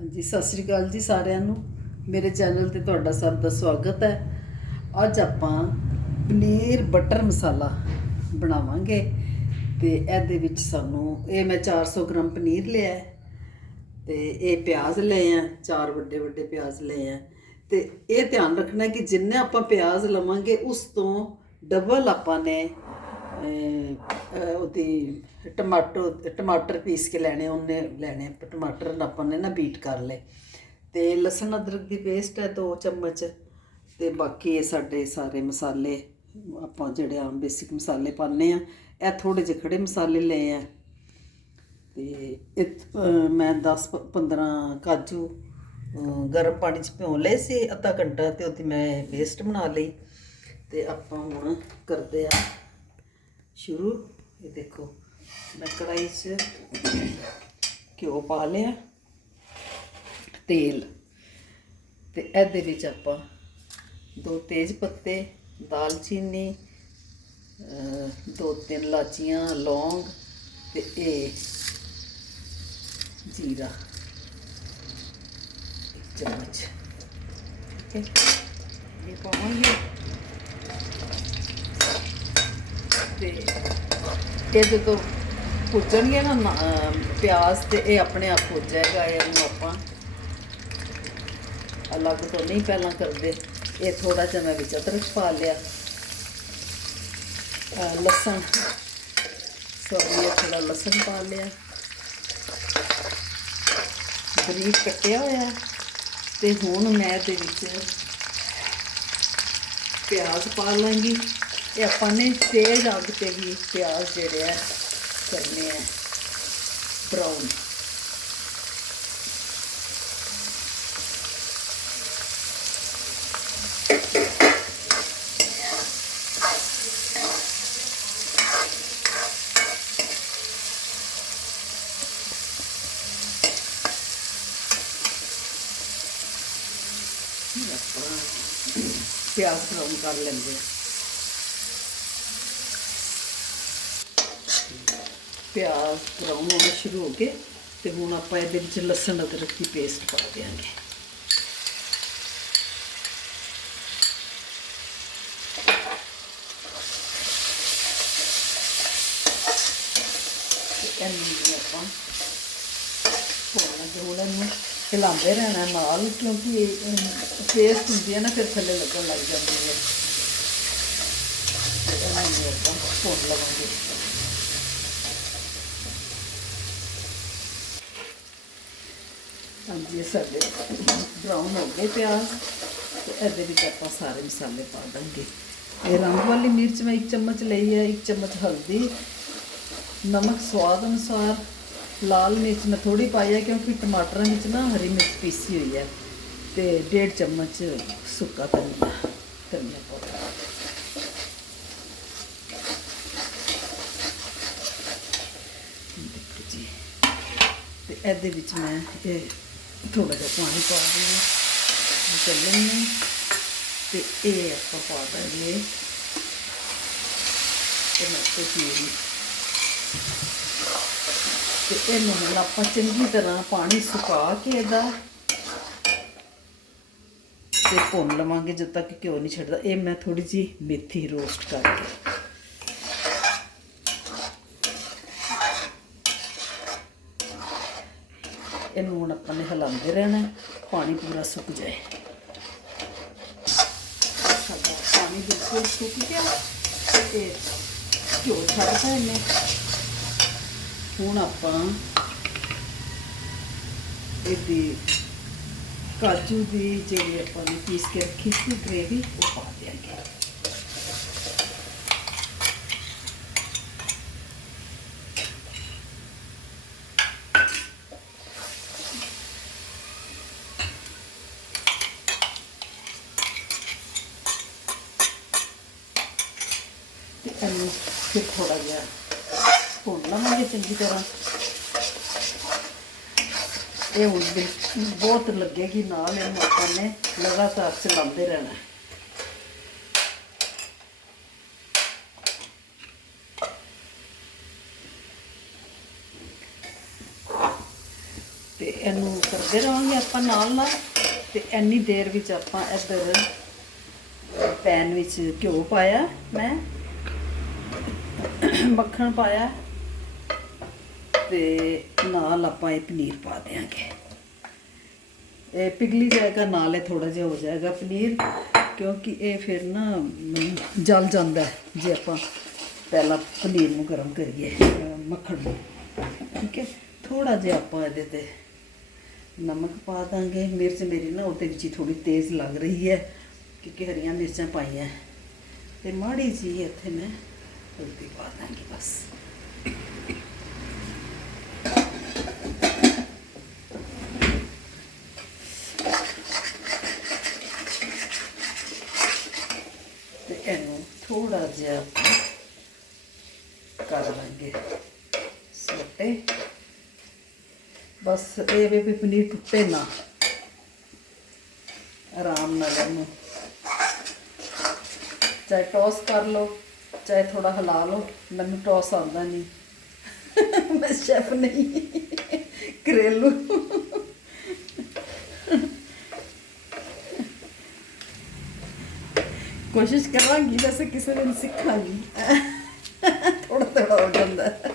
ਹਾਂਜੀ, ਸਤਿ ਸ੍ਰੀ ਅਕਾਲ ਜੀ ਸਾਰਿਆਂ ਨੂੰ। ਮੇਰੇ ਚੈਨਲ ਤੇ ਤੁਹਾਡਾ ਸਭ ਦਾ ਸਵਾਗਤ ਹੈ। ਅੱਜ ਆਪਾਂ ਪਨੀਰ ਬਟਰ ਮਸਾਲਾ ਬਣਾਵਾਂਗੇ ਤੇ ਇਹਦੇ ਵਿੱਚ ਸਾਨੂੰ ਇਹ ਮੈਂ 400 ਗ੍ਰਾਮ ਪਨੀਰ ਲਿਆ ਹੈ ਤੇ ਇਹ ਪਿਆਜ਼ ਲਏ ਆ, ਚਾਰ ਵੱਡੇ ਵੱਡੇ ਪਿਆਜ਼ ਲਏ ਆ। ਤੇ ਇਹ ਧਿਆਨ ਰੱਖਣਾ ਕਿ ਜਿੰਨੇ ਆਪਾਂ ਪਿਆਜ਼ ਲਵਾਂਗੇ, ਉਸ ਤੋਂ ਡਬਲ ਆਪਾਂ ਨੇ ਉਹਦੀ ਟਮਾਟੋ, ਟਮਾਟਰ ਪੀਸ ਕੇ ਲੈਣੇ, ਉਹਨੇ ਲੈਣੇ, ਟਮਾਟਰ ਆਪਾਂ ਨੇ ਨਾ ਬੀਟ ਕਰ ਲਏ। ਤੇ ਲਸਣ ਅਦਰਕ ਦੀ ਪੇਸਟ ਹੈ 2 ਚਮਚ, ਤੇ ਬਾਕੀ ਇਹ ਸਾਡੇ ਸਾਰੇ ਮਸਾਲੇ, ਆਪਾਂ ਜਿਹੜੇ ਆਮ ਬੇਸਿਕ ਮਸਾਲੇ ਪਾਉਂਦੇ ਆ ਇਹ ਥੋੜੇ ਜਿਹੇ ਖੜੇ ਮਸਾਲੇ ਲਏ ਆ। ਤੇ ਇਹ ਮੈਂ 10 ਪ- 15 ਕਾਜੂ ਗਰਮ ਪਾਣੀ 'ਚ ਭਿਉਂ ਲਏ ਸੀ, ਅੱਧਾ ਘੰਟਾ, ਤੇ ਉਹਦੀ ਮੈਂ ਪੇਸਟ ਬਣਾ ਲਈ। ਤੇ ਆਪਾਂ ਹੁਣ ਕਰਦੇ ਆ ਸ਼ੁਰੂ। ਇਹ ਦੇਖੋ, ਮੈਂ ਕੜਾਈ 'ਚ ਘਿਓ ਪਾ ਲਿਆ, ਤੇਲ। ਤੇ ਇਹਦੇ ਵਿੱਚ ਆਪਾਂ ਦੋ ਤੇਜ ਪੱਤੇ, ਦਾਲਚੀਨੀ ਦੋ ਤਿੰਨ ਲਾਚੀਆਂ ਲੌਂਗ ਤੇ ਇਹ ਜੀਰਾ, ਇੱਕ ਚਮਚ। ਠੀਕ ਹੈ? ਇਹ ਪਾਵਾਂਗੇ। ਤੇ ਇਹ ਜਦੋਂ ਭੁੱਜਣਗੇ ਨਾ ਪਿਆਜ਼ ਤੇ ਇਹ ਆਪਣੇ ਆਪ ਭੁੱਜ ਜਾਏਗਾ ਇਹਨੂੰ ਆਪਾਂ। ਅਲੱਗ ਤੋਂ ਨਹੀਂ ਪਹਿਲਾਂ ਕਰਦੇ। ਇਹ ਥੋੜਾ ਜਿਹਾ ਮੈਂ ਵਿੱਚ ਅਦਰਕ ਪਾ ਲਿਆ। ਲਸਣ। ਸੌਰੀ ਇਹ ਥੋੜਾ ਲਸਣ ਪਾ ਲਿਆ। ਬਰੀਕ ਕੱਟਿਆ ਹੋਇਆ। ਤੇ ਹੁਣ ਮੈਂ ਇਹਦੇ ਵਿੱਚ ਪਿਆਜ਼ ਪਾ ਲਾਂਗੀ। ਇਹ ਆਪਾਂ ਨੇ ਤੇਜ਼ ਅੱਗ ਤੇ ਵੀ ਪਿਆਜ਼ ਜਿਹੜੇ ਆ ਕਰਨੇ ਆ ਬਰਾਊਨ ਆਪਾਂ ਪਿਆਜ਼ ਬਰਾਊਨ ਕਰ ਲੈਂਦੇ ਆ ਪਿਆਜ਼ ਬਰਾਊਨ ਹੋਣਾ ਸ਼ੁਰੂ ਹੋ ਗਏ ਤੇ ਹੁਣ ਆਪਾਂ ਇਹਦੇ ਵਿੱਚ ਲਸਣ ਅਦਰਕ ਦੀ ਪੇਸਟ ਪਾ ਦਿਆਂਗੇ। ਇਹਨੂੰ ਆਪਾਂ ਥੋੜਾ ਜਿਹਾ ਹੁਣ ਇਹਨੂੰ ਹਿਲਾਉਂਦੇ ਰਹਿਣਾ ਨਾਲ, ਕਿਉਂਕਿ ਪੇਸਟ ਹੁੰਦੀ ਹੈ ਨਾ, ਫਿਰ ਥੱਲੇ ਲੱਗਣ ਲੱਗ ਜਾਂਦੀ ਹੈ। ਤੇ ਇਹਨਾਂ ਨੂੰ ਆਪਾਂ ਭੁੰਨ ਲਵਾਂਗੇ। ਹਾਂਜੀ ਸਾਡੇ ਬਰਾਊਨ ਹੋ ਗਏ ਪਿਆਜ਼ ਤੇ ਇਹਦੇ ਵਿੱਚ ਆਪਾਂ ਸਾਰੇ ਮਸਾਲੇ ਪਾ ਦਾਂਗੇ। ਇਹ ਰੰਗ ਵਾਲੀ ਮਿਰਚ ਮੈਂ ਇੱਕ ਚਮਚ ਲਈ ਹੈ, ਇੱਕ ਚਮਚ ਹਲਦੀ, ਨਮਕ ਸਵਾਦ ਅਨੁਸਾਰ, ਲਾਲ ਮਿਰਚ ਮੈਂ ਥੋੜੀ ਪਾਈ ਹੈ ਕਿਉਂਕਿ ਟਮਾਟਰਾਂ ਵਿੱਚ ਨਾ ਹਰੀ ਮਿਰਚ ਪੀਸੀ ਹੋਈ ਹੈ ਤੇ ਡੇਢ ਚਮਚ ਸੁੱਕਾ ਧਨੀਆ ਧਨੀਆ ਪਾਉਣਾ ਦੇਖੋ ਜੀ, ਤੇ ਇਹਦੇ ਵਿੱਚ ਮੈਂ ਇਹ ਥੋੜਾ ਜਿਹਾ ਪਾਣੀ ਪਾ ਦਿੰਦੀ ਹਾਂ। ਚੱਲਣ ਨੂੰ ਤੇ ਇਹ ਆਪਾਂ ਪਾ ਦਾਂਗੇ। ਟਮਾਟਰ ਪਿਊਰੀ ਤੇ ਇਹਨੂੰ ਹੁਣ ਆਪਾਂ ਚੰਗੀ ਤਰ੍ਹਾਂ ਪਾਣੀ ਸੁਕਾ ਕੇ ਇਹਦਾ ਤੇ ਭੁੰਨ ਲਵਾਂਗੇ ਜਦ ਤੱਕ ਘਿਓ ਨਹੀਂ ਛੱਡਦਾ। ਇਹ ਮੈਂ ਥੋੜੀ ਜੀ ਮੇਥੀ ਰੋਸਟ ਕਰਕੇ। ਇਹਨੂੰ ਹੁਣ ਆਪਾਂ ਨੇ ਹਿਲਾਉਂਦੇ ਰਹਿਣਾ ਪਾਣੀ ਪੂਰਾ ਸੁੱਕ ਜਾਏ। ਸਾਡਾ ਪਾਣੀ ਬਿਲਕੁਲ ਸੁੱਕ ਗਿਆ ਤੇ ਘਿਓ ਛੱਡਦਾ ਇਹਨੇ। ਹੁਣ ਆਪਾਂ ਇਹਦੀ ਕਾਜੂ ਦੀ ਜਿਹੜੀ ਆਪਾਂ ਨੇ ਪੀਸ ਕੇ ਰੱਖੀ ਸੀ ਗ੍ਰੇਵੀ ਉਹ ਪਾ ਦਿਆਂਗੇ ਤੇ ਇਹਨੂੰ ਫਿਰ ਥੋੜਾ ਜਿਹਾ ਭੁੰਨ ਲਵਾਂਗੇ ਚੰਗੀ ਤਰ੍ਹਾਂ। ਇਹ ਹੁਣ ਬਿਲ- ਬਹੁਤ ਲੱਗੇਗੀ ਨਾਲ ਇਹਨੂੰ ਆਪਾਂ ਨੇ ਲਗਾਤਾਰ ਚਲਾਉਂਦੇ ਰਹਿਣਾ। ਹੈ। ਤੇ ਇਹਨੂੰ ਕਰਦੇ ਰਹਾਂਗੇ ਆਪਾਂ ਨਾਲ ਨਾਲ। ਤੇ ਇੰਨੀ ਦੇਰ ਵਿੱਚ ਆਪਾਂ ਇੱਧਰ ਪੈਨ ਵਿੱਚ ਘਿਓ ਪਾਇਆ ਮੈਂ। ਮੱਖਣ ਪਾਇਆ। ਤੇ ਨਾਲ ਆਪਾਂ ਇਹ ਪਨੀਰ ਪਾ ਦਿਆਂਗੇ। ਇਹ ਪਿਗਲੀ ਜਾਏਗਾ, ਨਾਲ ਇਹ ਥੋੜਾ ਜਿਹਾ ਹੋ ਜਾਏਗਾ ਪਨੀਰ, ਕਿਉਂਕਿ ਇਹ ਫਿਰ ਨਾ ਜਲ ਜਾਂਦਾ ਜੇ ਆਪਾਂ ਪਹਿਲਾਂ ਪਨੀਰ ਨੂੰ ਗਰਮ ਕਰੀਏ ਮੱਖਣ ਨੂੰ। ਠੀਕ ਹੈ? ਥੋੜਾ ਜਿਹਾ ਆਪਾਂ ਇਹਦੇ ਤੇ ਨਮਕ ਪਾ ਦਾਂਗੇ। ਮਿਰਚ ਮੇਰੀ ਨਾ ਉਹਦੇ ਵਿੱਚ ਥੋੜੀ ਤੇਜ਼ ਲੱਗ ਰਹੀ ਹੈ, ਕਿਉਂਕਿ ਹਰੀਆਂ ਮਿਰਚਾਂ ਪਾਈਆਂ। ਤੇ ਮਾੜੀ ਜੀ ਇੱਥੇ ਮੈਂ ਹਲਦੀ ਪਾ ਦਾਂਗੀ ਬਸ ਤੇ ਇਹਨੂੰ ਥੋੜਾ ਜਿਹਾ ਕਰ ਲਾਂਗੇ ਸੋਟੇ ਬਸ ਇਹ ਵੀ ਵੀ ਪਨੀਰ ਟੁੱਟੇ ਨਾ ਆਰਾਮ ਨਾਲ ਇਹਨੂੰ ਚਾਹੇ ਟੌਸ ਕਰ ਲਓ ਚਾਹੇ ਥੋੜਾ ਹਿਲਾ ਲਓ, ਮੈਨੂੰ ਟੌਸ ਆਉਂਦਾ ਨਹੀਂ। ਮੈਂ ਸ਼ੈਫ ਨਹੀਂ, ਘਰੇਲੂ। ਕੋਸ਼ਿਸ਼ ਕਰਾਂਗੀ, ਵੈਸੇ ਕਿਸੇ ਦਿਨ ਸਿੱਖਾਂਗੀ। ਥੋੜਾ ਥੋੜਾ ਹੋ ਜਾਂਦਾ। ਹੈ।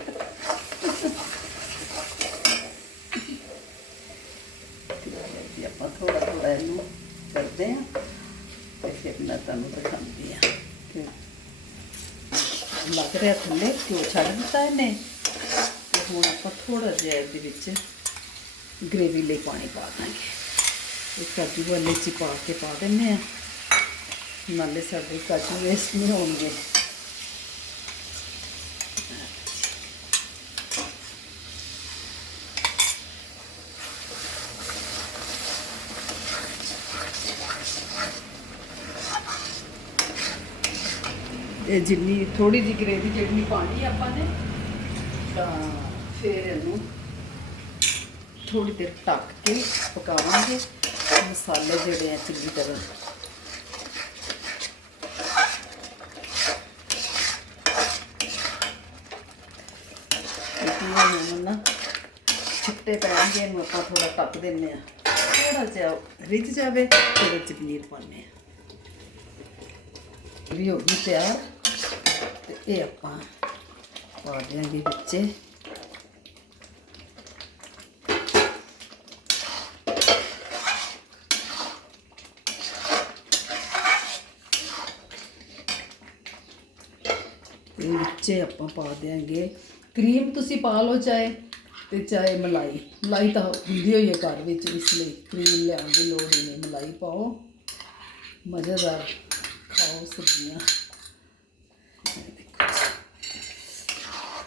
ਵੀ ਆਪਾਂ ਥੋੜਾ ਥੋੜਾ ਇਹਨੂੰ ਕਰਦੇ ਆ ਤੇ ਫਿਰ ਮੈਂ ਤੁਹਾਨੂੰ ਦਿਖਾਉਂਦੀ ਆ ਕਿ ਲੱਗ ਰਿਹਾ ਥੱਲੇ ਕਿਉਂ ਛੱਡ ਦਿੱਤਾ ਇਹਨੇ। ਤੇ ਹੁਣ ਆਪਾਂ ਥੋੜਾ ਜਿਹਾ ਇਹਦੇ ਵਿੱਚ ਗ੍ਰੇਵੀ ਲਈ ਪਾਣੀ ਪਾ ਦਾਂਗੇ। ਇਹ ਕਾਜੂ ਵਾਲੇ ਚ ਪਾ ਕੇ ਪਾ ਦਿੰਨੇ ਆ ਨਾਲੇ ਸਾਡੇ ਕਾਜੂ ਵੇਸਟ ਨਹੀਂ ਹੋਣਗੇ। ਇਹ ਜਿੰਨੀ ਥੋੜੀ ਜਿਹੀ ਗ੍ਰੇਵੀ ਜਿੰਨੀ ਪਾਣੀ ਆਪਾਂ ਨੇ, ਤਾਂ ਫਿਰ ਇਹਨੂੰ ਥੋੜੀ ਦੇਰ ਢੱਕ ਕੇ ਪਕਾਵਾਂਗੇ। ਮਸਾਲੇ ਜਿਹੜੇ ਆ, ਚੰਗੀ ਤਰ੍ਹਾਂ। ਕਿਉਂਕਿ ਛਿੱਟੇ ਪੈਣਗੇ, ਇਹਨੂੰ ਆਪਾਂ ਥੋੜਾ ਢੱਕ ਦਿੰਨੇ ਆ ਥੋੜਾ ਜਿਹਾ ਰਿੱਝ ਜਾਵੇ, ਤੇ ਵਿੱਚ ਪਨੀਰ ਪਾਉਂਦੇ ਆ ਵੀ ਹੋ ਗਈ ਤਿਆਰ ਤੇ ਇਹ ਆਪਾਂ ਪਾ ਦਿਆਂਗੇ ਵਿੱਚੇ ਤੇ ਵਿੱਚੇ ਆਪਾਂ ਪਾ ਦਿਆਂਗੇ ਕਰੀਮ ਤੁਸੀਂ ਪਾ ਲਓ ਚਾਹੇ ਤੇ ਚਾਹੇ ਮਲਾਈ ਮਲਾਈ ਤਾਂ ਹੁੰਦੀ ਹੋਈ ਹੈ ਘਰ ਵਿੱਚ ਇਸ ਲਈ ਕਰੀਮ ਲਿਆਉਣ ਦੀ ਲੋੜ ਹੀ ਨਹੀਂ ਮਲਾਈ ਪਾਓ ਮਜ਼ੇਦਾਰ ਖਾਓ ਸਬਜ਼ੀਆਂ ਇਹ ਦੇਖੋ ਜੀ।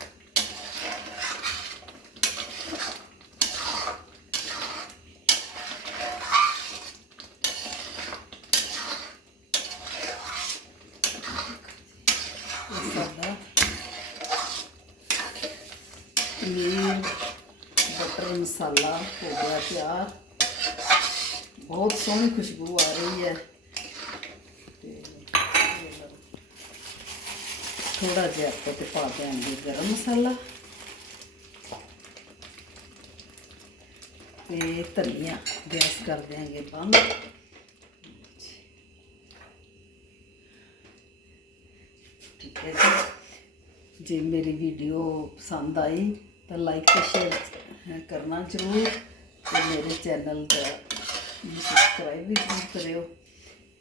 ਇਹ ਸਾਡਾ ਪਨੀਰ ਬਟਰ ਮਸਾਲਾ ਹੋ ਗਿਆ ਤਿਆਰ ਬਹੁਤ ਸੋਹਣੀ ਖੁਸ਼ਬੂ ਆ ਰਹੀ ਹੈ ਤੇ ਥੋੜਾ ਜਿਹਾ ਆਪਾਂ ਤੇ ਪਾ ਦਿਆਂਗੇ ਗਰਮ ਮਸਾਲਾ। ਤੇ ਧਨੀਆ ਗੈਸ ਕਰ ਦਿਆਂਗੇ ਬੰਦ। ਠੀਕ ਹੈ ਜੀ। ਜੇ ਮੇਰੀ ਵੀਡੀਓ ਪਸੰਦ ਆਈ ਤਾਂ ਲਾਈਕ ਤੇ ਸ਼ੇਅਰ ਕਰਨਾ ਜ਼ਰੂਰ ਤੇ ਮੇਰੇ ਚੈਨਲ ਦਾ ਸਬਸਕ੍ਰਾਈਬ ਵੀ ਕਰਿਓ।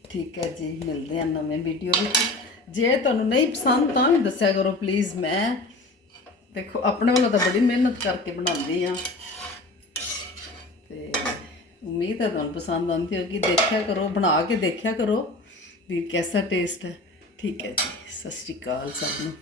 ਠੀਕ ਹੈ ਜੀ, ਮਿਲਦੇ ਹਾਂ ਨਵੇਂ ਵੀਡੀਓ ਵਿੱਚ। ਜੇ ਤੁਹਾਨੂੰ ਨਹੀਂ ਪਸੰਦ, ਤਾਂ ਵੀ ਦੱਸਿਆ ਕਰੋ ਪਲੀਜ਼ ਮੈਂ। ਦੇਖੋ, ਆਪਣੇ ਵੱਲੋਂ ਤਾਂ ਬੜੀ ਮਿਹਨਤ ਕਰਕੇ ਬਣਾਉਂਦੀ ਆ। ਤੇ ਉਮੀਦ ਹੈ ਤੁਹਾਨੂੰ ਪਸੰਦ ਆਉਂਦੀ ਹੋਗੀ ਦੇਖਿਆ ਕਰੋ, ਬਣਾ ਕੇ ਦੇਖਿਆ ਕਰੋ ਵੀ ਕੈਸਾ ਟੇਸਟ ਹੈ। ਠੀਕ ਹੈ ਜੀ, ਸਤਿ ਸ਼੍ਰੀ ਅਕਾਲ ਸਭ ਨੂੰ।